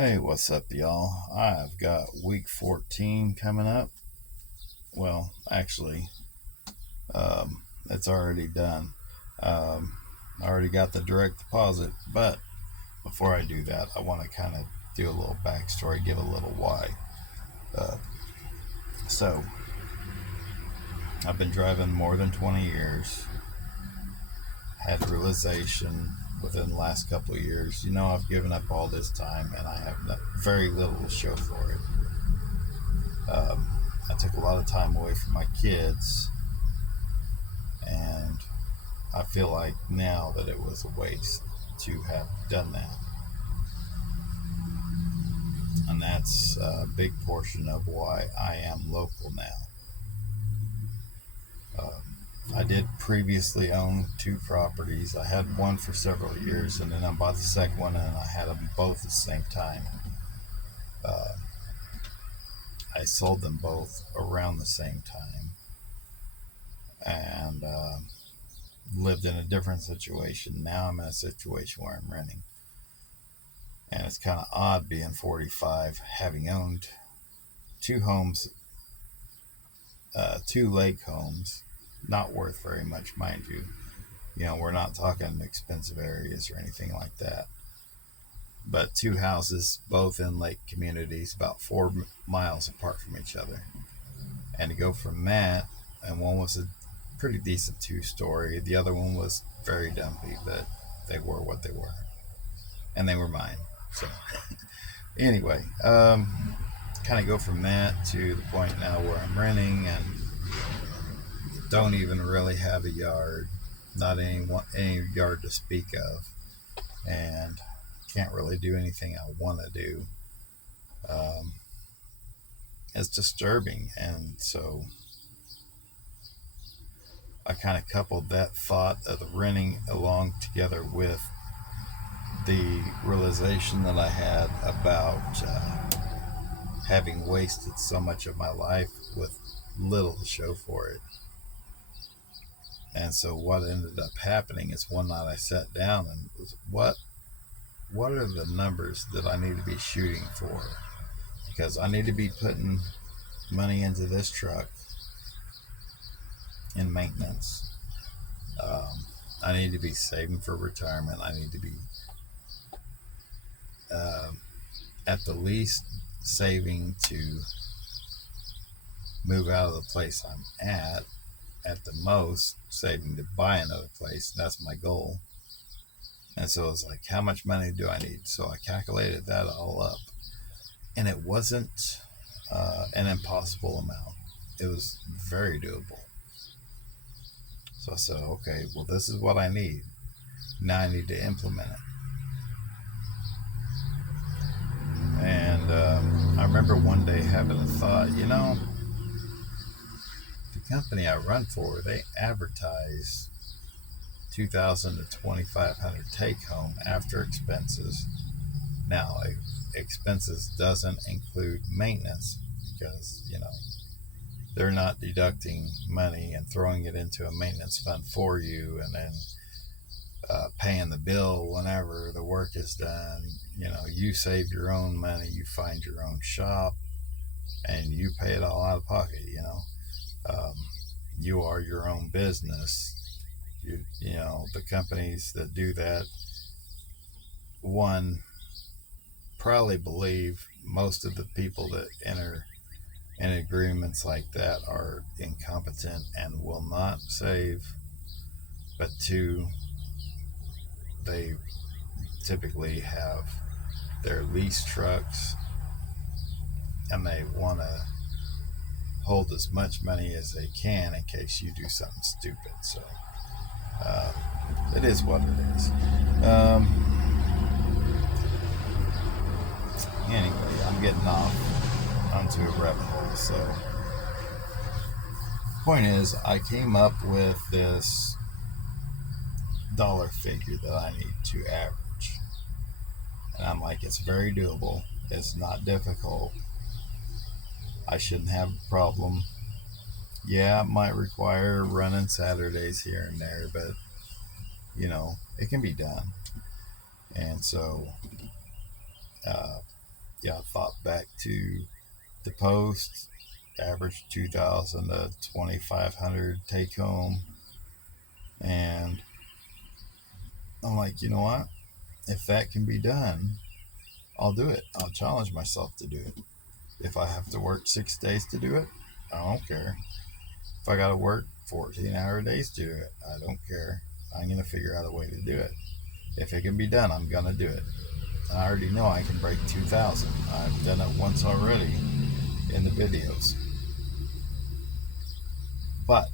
Hey, what's up, y'all? I've got week 14 coming up. Well, actually, it's already done. I already got the direct deposit, but before I do that, I want to kind of do a little backstory, give a little why. Uh, so, I've been driving more than 20 years, had realization within the last couple of years, I've given up all this time and I have very little to show for it. Um, I took a lot of time away from my kids, and I feel like now that it was a waste to have done that. And that's a big portion of why I am local now. I did previously own two properties. I had one for several years, and then I bought the second one, and I had them both at the same time. Uh, I sold them both around the same time, and lived in a different situation. Now I'm in a situation where I'm renting. And it's kind of odd being 45, having owned two homes, two lake homes, not worth very much, mind you. We're not talking expensive areas or anything like that. But two houses, both in lake communities, about 4 miles apart from each other. And to go from that, and one was a pretty decent two-story, the other one was very dumpy, but they were what they were. And they were mine. So, anyway, kind of go from that to the point now where I'm renting and don't even really have a yard, not any yard to speak of, and can't really do anything I want to do. Um, it's disturbing, and so I kind of coupled that thought of the renting along together with the realization that I had about having wasted so much of my life with little to show for it. And so what ended up happening is one night I sat down and was, what are the numbers that I need to be shooting for? Because I need to be putting money into this truck in maintenance. I need to be saving for retirement. I need to be uh, at the least saving to move out of the place I'm at the most saving to buy another place. That's my goal. And so it's like, how much money do I need? So I calculated that all up. And it wasn't an impossible amount. It was very doable. So I said, okay, well, this is what I need. Now I need to implement it. And I remember one day having a thought, the company I run for, they advertise 2,000 to 2,500 take home after expenses. Now, expenses doesn't include maintenance because, they're not deducting money and throwing it into a maintenance fund for you and then paying the bill whenever the work is done. You save your own money, you find your own shop, and you pay it all out of pocket. Um, you are your own business. The companies that do that, one, probably believe most of the people that enter in agreements like that are incompetent and will not save. But two, they typically have their lease trucks and they want to hold as much money as they can in case you do something stupid. So uh, it is what it is. Anyway, I'm getting off onto a rabbit hole. So, point is, I came up with this dollar figure that I need to average. And I'm like, it's very doable. It's not difficult. I shouldn't have a problem. Yeah, it might require running Saturdays here and there, but it can be done. And so, uh, got thought back to the post, average 2,000 to 2,500 take home. And I'm like, you know what? If that can be done, I'll do it. I'll challenge myself to do it. If I have to work 6 days to do it, I don't care. If I got to work 14-hour days to do it, I don't care. I'm going to figure out a way to do it. If it can be done, I'm going to do it. I already know I can break 2,000. I've done it once already in the videos. But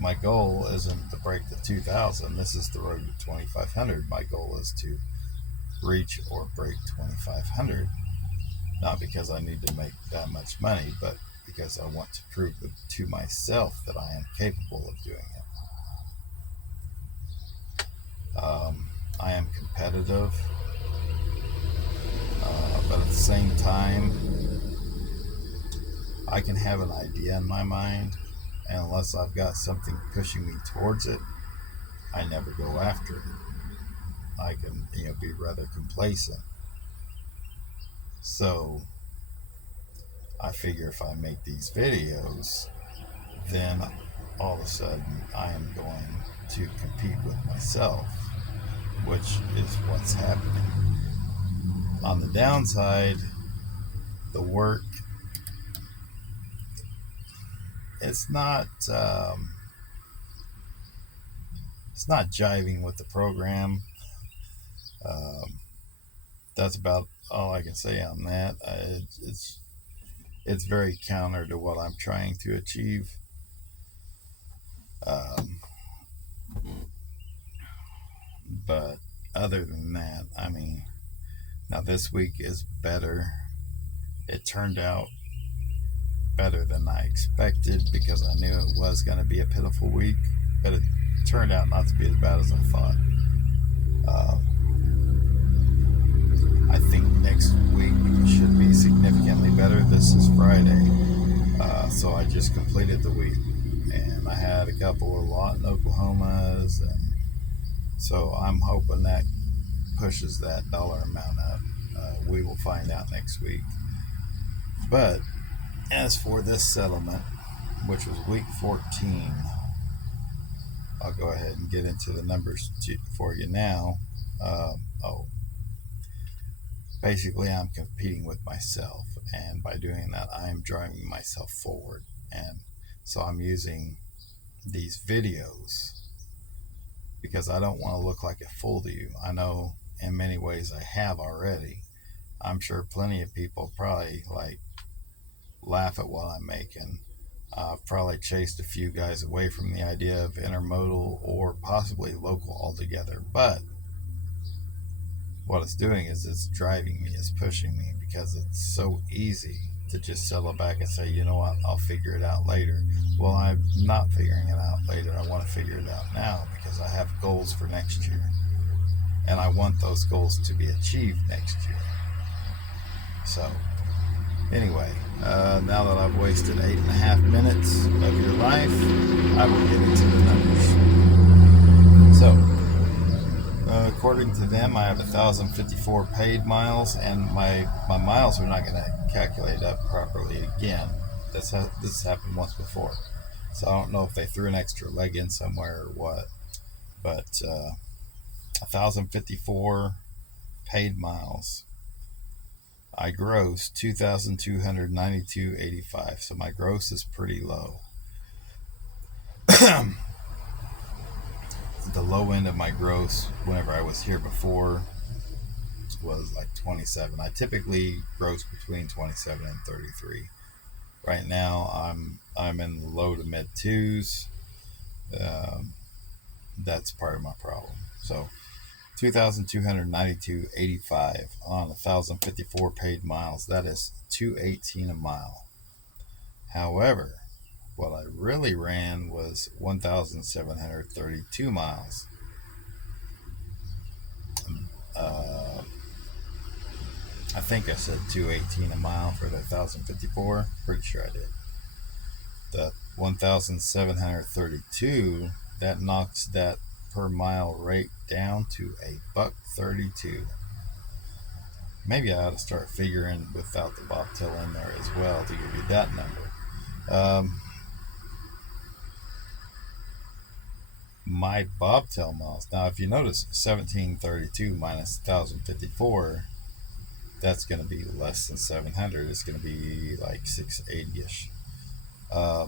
my goal isn't to break the 2,000. This is the road to 2,500. My goal is to reach or break 2,500. Not because I need to make that much money, but because I want to prove to myself that I am capable of doing it. I am competitive, but at the same time, I can have an idea in my mind, and unless I've got something pushing me towards it, I never go after it. I can, be rather complacent. So I figure if I make these videos, then all of a sudden I am going to compete with myself, which is what's happening. On the downside, the work, it's not jiving with the program. That's about all I can say on that. It's very counter to what I'm trying to achieve. But other than that, now this week is better. It turned out better than I expected because I knew it was going to be a pitiful week, but it turned out not to be as bad as I thought. I think next week should be significantly better. This is Friday, so I just completed the week, and I had a couple of Lawton, Oklahomas, and so I'm hoping that pushes that dollar amount up. We will find out next week. But as for this settlement, which was week 14, I'll go ahead and get into the numbers for you now. Basically, I'm competing with myself, and by doing that, I am driving myself forward. And so I'm using these videos because I don't want to look like a fool to you. I know in many ways I have already. I'm sure plenty of people probably laugh at what I'm making. I've probably chased a few guys away from the idea of intermodal or possibly local altogether, but what it's doing is it's driving me, it's pushing me, because it's so easy to just settle back and say, you know what, I'll figure it out later. Well, I'm not figuring it out later. I want to figure it out now because I have goals for next year, and I want those goals to be achieved next year. So anyway, now that I've wasted 8.5 minutes of your life, I will get into the numbers. So according to them, I have 1,054 paid miles, and my miles are not going to calculate up properly again. This has happened once before, so I don't know if they threw an extra leg in somewhere or what. But 1,054 paid miles. I gross 2,292.85, so my gross is pretty low. The low end of my gross, whenever I was here before, was like 27. I typically gross between 27 and 33. Right now, I'm in the low to mid twos. That's part of my problem. So 2,292.85 on 1,054 paid miles. That is $2.18 a mile. However, what I really ran was 1,732 miles. I think I said $2.18 a mile for the 1,054. Pretty sure I did. The 1,732, that knocks that per mile rate down to $1.32. Maybe I ought to start figuring without the bobtail in there as well to give you that number. My bobtail miles. Now, if you notice, 1732 minus 1054, that's going to be less than 700. It's going to be like 680-ish. I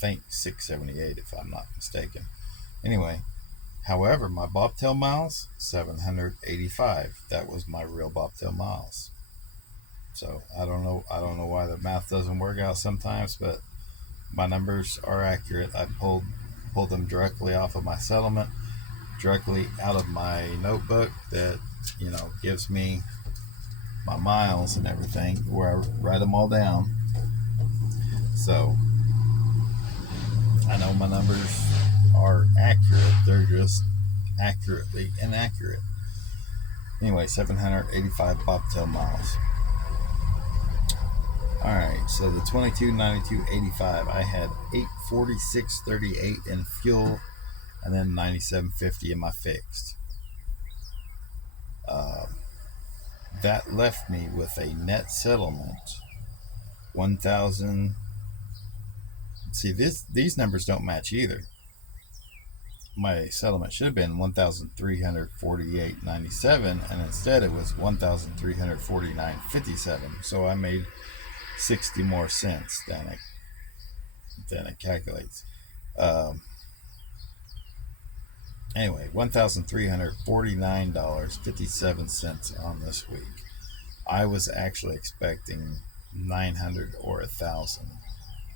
think 678 if I'm not mistaken. Anyway, however, my bobtail miles, 785. That was my real bobtail miles. So I don't know why the math doesn't work out sometimes, but my numbers are accurate. I pulled them directly off of my settlement, directly out of my notebook that gives me my miles and everything, where I write them all down. So I know my numbers are accurate. They're just accurately inaccurate. Anyway, 785 bobtail miles. Alright, so the 22.92.85, I had 846.38 in fuel, and then 97.50 in my fixed. That left me with a net settlement 1,000. See, these numbers don't match either. My settlement should have been 1,348.97, and instead it was 1,349.57. So I made 60 more cents than it calculates. Anyway, $1,349.57 on this week. I was actually expecting 900 or 1,000,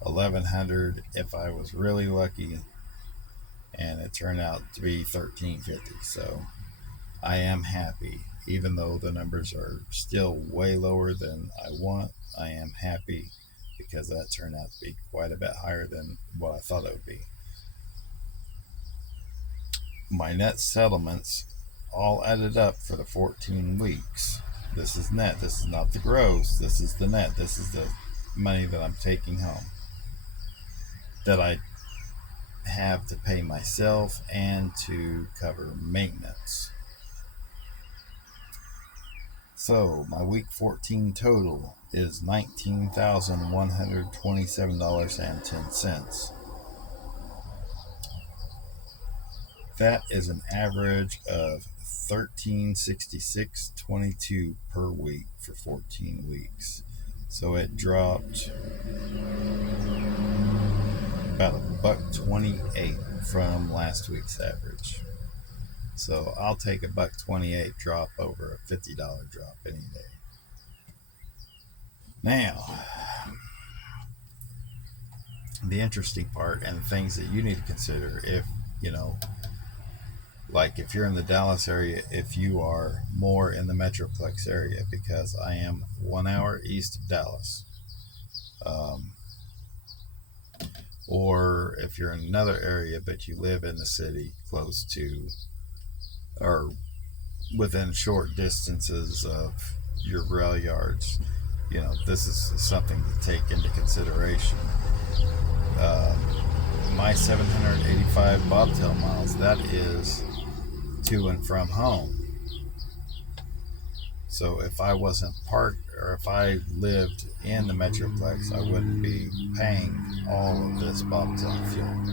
1,100 if I was really lucky, and it turned out to be 1,350. So I am happy, even though the numbers are still way lower than I want. I am happy because that turned out to be quite a bit higher than what I thought it would be. My net settlements all added up for the 14 weeks. This is net. This is not the gross. This is the net. This is the money that I'm taking home that I have to pay myself and to cover maintenance. So my week 14 total is $19,127.10. That is an average of $1366.22 per week for 14 weeks. So it dropped about $1.28 from last week's average. So I'll take a $1.28 drop over a $50 drop any day. Now, the interesting part and the things that you need to consider if if you're in the Dallas area, if you are more in the Metroplex area, because I am 1 hour east of Dallas. Or if you're in another area, but you live in the city close to or within short distances of your rail yards, this is something to take into consideration. My 785 bobtail miles, that is to and from home. So if I wasn't parked, or if I lived in the Metroplex, I wouldn't be paying all of this bobtail fuel.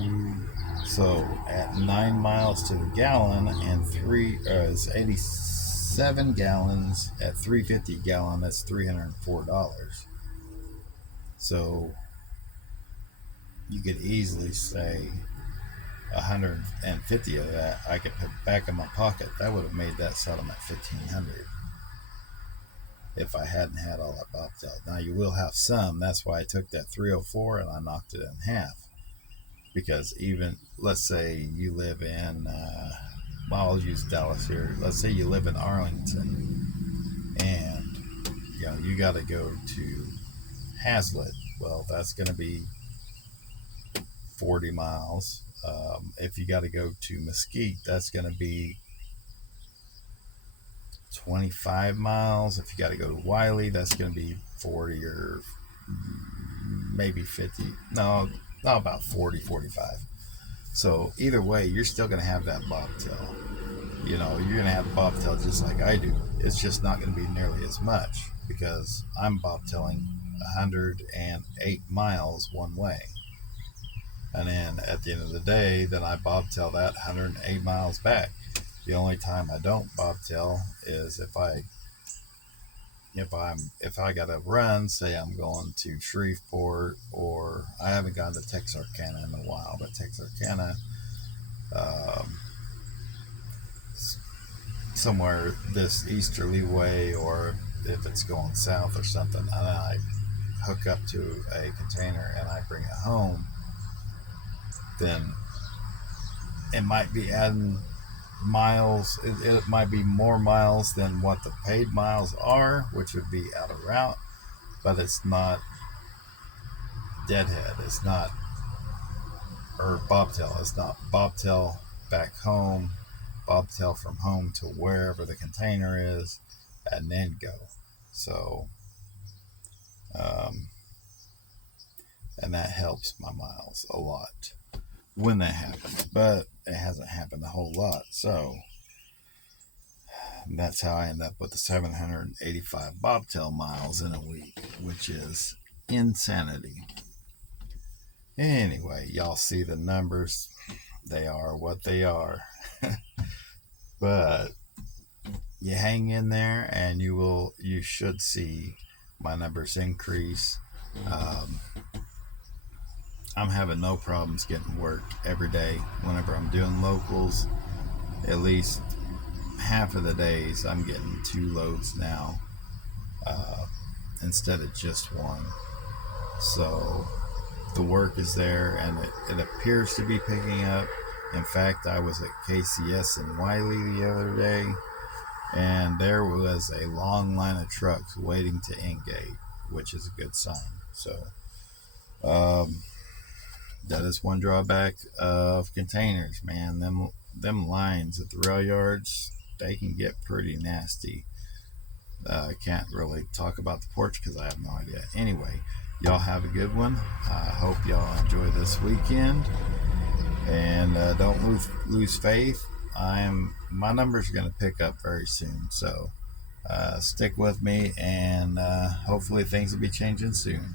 So at 9 miles to the gallon and is 87 gallons at 350 gallon, that's $304. So you could easily say 150 of that I could put back in my pocket. That would have made that settlement 1,500 if I hadn't had all that bobtail. Now you will have some. That's why I took that 304 and I knocked it in half. Because even, let's say you live in, I'll use Dallas here. Let's say you live in Arlington and you got to go to Hazlet. Well, that's going to be 40 miles. If you got to go to Mesquite, that's going to be 25 miles. If you got to go to Wiley, that's going to be 40 or maybe 50. No, about 40, 45. So either way, you're still going to have that bobtail. You know, you're going to have bobtail just like I do. It's just not going to be nearly as much because I'm bobtailing 108 miles one way. And then at the end of the day, then I bobtail that 108 miles back. The only time I don't bobtail is if I gotta run, say I'm going to Shreveport, or I haven't gone to Texarkana in a while, but Texarkana, um, somewhere this easterly way, or if it's going south or something, and I hook up to a container and I bring it home, then it might be adding miles. It might be more miles than what the paid miles are, which would be out of route, but it's not deadhead. It's not, or bobtail. It's not bobtail back home, bobtail from home to wherever the container is, and then go. So, um, and that helps my miles a lot when that happens, but it hasn't happened a whole lot. So that's how I end up with the 785 bobtail miles in a week, which is insanity. Anyway, y'all see the numbers. They are what they are. But you hang in there and you should see my numbers increase. Um, I'm having no problems getting work every day whenever I'm doing locals. At least half of the days I'm getting 2 loads now, uh, instead of just one. So the work is there and it appears to be picking up. In fact, I was at KCS in Wiley the other day, and there was a long line of trucks waiting to engage, which is a good sign. So, um, that is one drawback of containers, man. Them lines at the rail yards, they can get pretty nasty. I can't really talk about the porch because I have no idea. Anyway, y'all have a good one. I hope y'all enjoy this weekend, and don't lose faith. My numbers are going to pick up very soon, so stick with me, and hopefully things will be changing soon.